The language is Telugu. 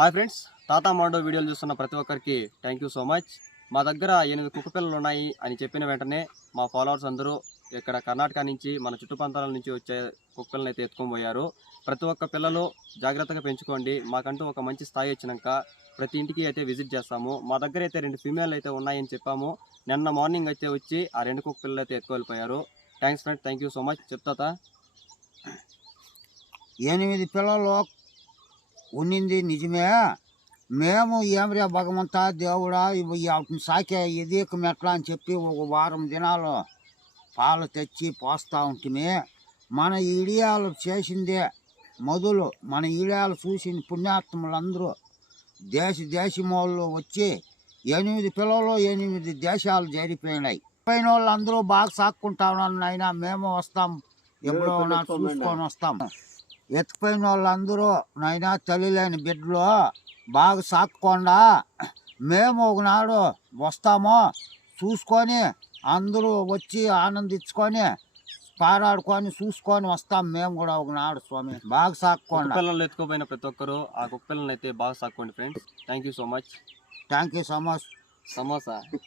హాయ్ ఫ్రెండ్స్, తాతా మాండో వీడియోలు చూస్తున్న ప్రతి ఒక్కరికి థ్యాంక్ యూ సో మచ్. మా దగ్గర 8 కుక్క పిల్లలు ఉన్నాయి అని చెప్పిన వెంటనే మా ఫాలోవర్స్ అందరూ ఇక్కడ కర్ణాటక నుంచి మన చుట్టుపక్కల నుంచి వచ్చే కుక్క పిల్లలు అయితే ఎత్తుకొని పోయారు. ప్రతి ఒక్క పిల్లలు జాగ్రత్తగా పెంచుకోండి. మాకంటూ ఒక మంచి స్థాయి వచ్చినాక ప్రతి ఇంటికి అయితే విజిట్ చేస్తాము. మా దగ్గర అయితే 2 ఫీమేల్ అయితే ఉన్నాయని చెప్పాము. నిన్న మార్నింగ్ అయితే వచ్చి ఆ 2 కుక్క పిల్లలు అయితే ఎత్తుకెళ్ళిపోయారు. Thanks friends, thank you so much. చెప్తా 8 పిల్లలు ఉన్నింది నిజమే. మేము ఏమరా భగవంతా దేవుడా వాటిని సాకే ఎదీక మెట్ల అని చెప్పి ఒక వారం దినాలు పాలు తెచ్చి పోస్తూ ఉంటుమే. మన ఈడియాలు చేసిందే మొదలు. మన ఈడియాలు చూసిన పుణ్యాత్ములందరూ దేశమోళ్ళు వచ్చి 8 పిల్లలు 8 దేశాలు జరిపోయినాయి. పోయిన వాళ్ళందరూ బాగా సాక్కుంటా ఉన్నారు నాయన. మేము వస్తాం, ఎప్పుడో చూసుకొని వస్తాం. ఎత్తుకుపోయిన వాళ్ళందరూ నాయన తల్లి లేని బిడ్డలు బాగా సాక్కుండా మేము ఒకనాడు వస్తాము, చూసుకొని అందరూ వచ్చి ఆనందించుకొని పారాడుకొని చూసుకొని వస్తాం. మేము కూడా ఒకనాడు స్వామి బాగా సాక్కోండి. పిల్లలు ఎత్తుకోపోయిన ప్రతి ఒక్కరు ఆ కుక్క పిల్లల్ని అయితే బాగా సాక్కోండి friends. Thank you so much. Thank you so much. Samosa